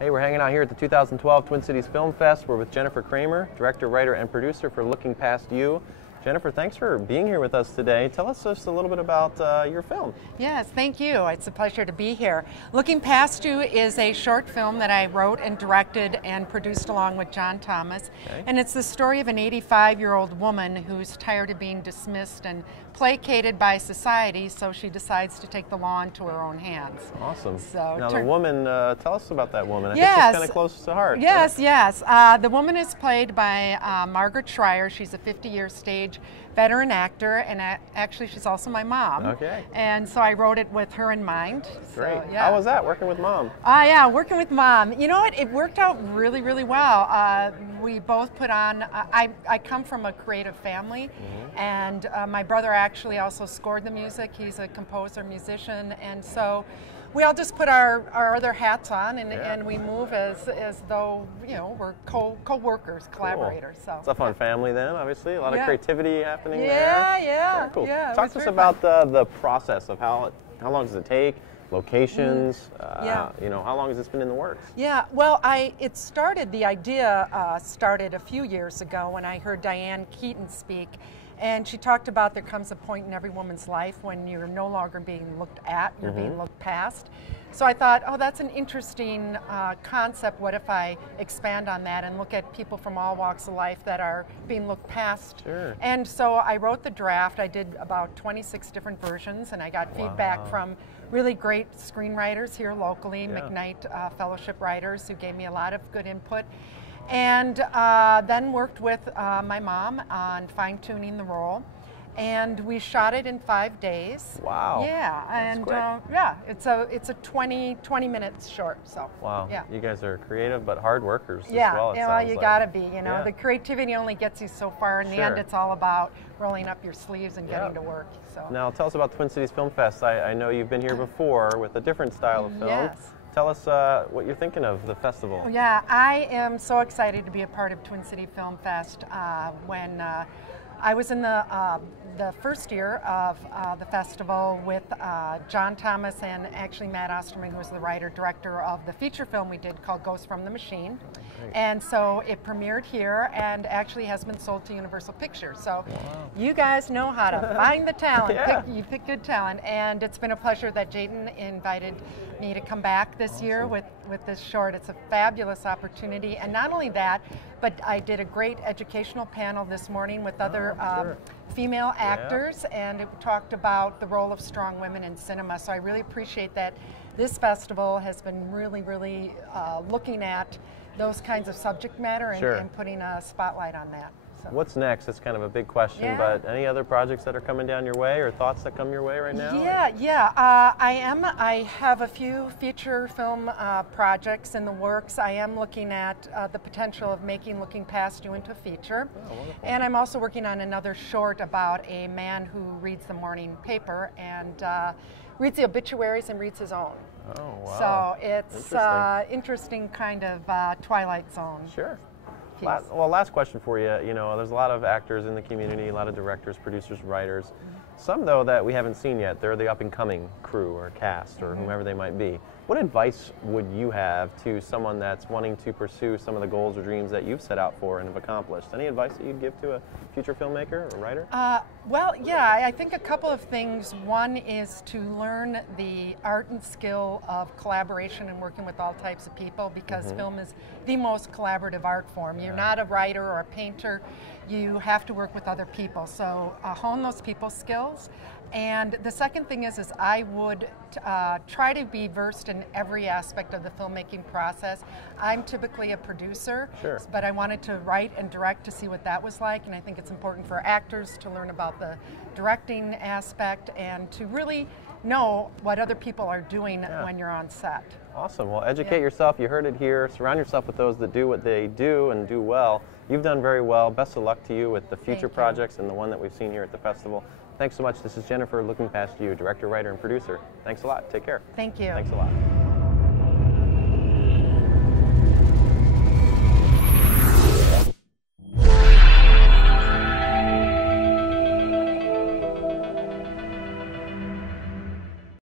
Hey, we're hanging out here at the 2012 Twin Cities Film Fest. We're with Jennifer Kramer, director, writer, and producer for Looking Past You. Jennifer, thanks for being here with us today. Tell us just a little bit about your film. Yes, thank you. It's a pleasure to be here. Looking Past You is a short film that I wrote and directed and produced along with John Thomas. Okay. And it's the story of an 85-year-old woman who's tired of being dismissed and placated by society, so she decides to take the law into her own hands. Awesome. So, now the woman, tell us about that woman. I yes, think she's kind of close to heart. Yes, yes. The woman is played by Margaret Schreier. She's a 50-year stage veteran actor, and actually she's also my mom. Okay. And so I wrote it with her in mind. Great. So, yeah. How was that, working with Mom? Yeah, working with Mom. You know what? It worked out really, really well. We both put on, I come from a creative family, and my brother actually also scored the music. He's a composer, musician, and so we all just put our other hats on, and we move as though, you know, we're co-workers, collaborators. Cool. So It's a fun family then, obviously. A lot of creativity happening there. Yeah. Very cool. Yeah, Talk to us about the process of how long does it take, locations, you know, how long has this been in the works? Yeah, well, the idea started a few years ago when I heard Diane Keaton speak, and she talked about there comes a point in every woman's life when you're no longer being looked at, you're being looked past. So I thought, oh, that's an interesting concept. What if I expand on that and look at people from all walks of life that are being looked past? Sure. And so I wrote the draft. I did about 26 different versions, and I got feedback from really great screenwriters here locally, McKnight Fellowship writers, who gave me a lot of good input. And then worked with my mom on fine-tuning the role, and we shot it in 5 days. Wow. Yeah, that's and quick. it's a 20 minutes short. So wow. Yeah. You guys are creative but hard workers as well. Yeah, well, you gotta be. You know, Yeah. the creativity only gets you so far. In the end, it's all about rolling up your sleeves and getting to work. So now tell us about Twin Cities Film Fest. I know you've been here before with a different style of film. Yes. Tell us what you're thinking of the festival. Yeah, I am so excited to be a part of Twin City Film Fest. When I was in the first year of the festival with John Thomas and actually Matt Osterman, who was the writer-director of the feature film we did called Ghost from the Machine. Great. And so it premiered here and actually has been sold to Universal Pictures. So you guys know how to find the talent. You pick good talent. And it's been a pleasure that Jayden invited me to come back this year with this short. It's a fabulous opportunity. And not only that, but I did a great educational panel this morning with other female actors, and it talked about the role of strong women in cinema. So I really appreciate that this festival has been really looking at those kinds of subject matter and putting a spotlight on that. So. What's next? It's kind of a big question, but any other projects that are coming down your way or thoughts that come your way right now? I have a few feature film projects in the works. I am looking at the potential of making Looking Past You into a feature. Oh, wonderful. And I'm also working on another short about a man who reads the morning paper and reads the obituaries and reads his own. Oh, wow. So it's interesting kind of Twilight Zone. Sure. Well, last question for you. You know, there's a lot of actors in the community, a lot of directors, producers, writers. Some, though, that we haven't seen yet. They're the up-and-coming crew or cast or whomever they might be. What advice would you have to someone that's wanting to pursue some of the goals or dreams that you've set out for and have accomplished? Any advice that you'd give to a future filmmaker or writer? Well, yeah, I think a couple of things. One is to learn the art and skill of collaboration and working with all types of people, because film is the most collaborative art form. You're not a writer or a painter. You have to work with other people. So hone those people skills. And the second thing is I would try to be versed in every aspect of the filmmaking process. I'm typically a producer, but I wanted to write and direct to see what that was like, and I think it's important for actors to learn about the directing aspect and to really know what other people are doing when you're on set. Awesome. Well, educate yourself. You heard it here. Surround yourself with those that do what they do and do well. You've done very well. Best of luck to you with the future projects and the one that we've seen here at the festival. Thanks so much. This is Jennifer Looking Past You, director, writer, and producer. Thanks a lot. Take care. Thank you. Thanks a lot.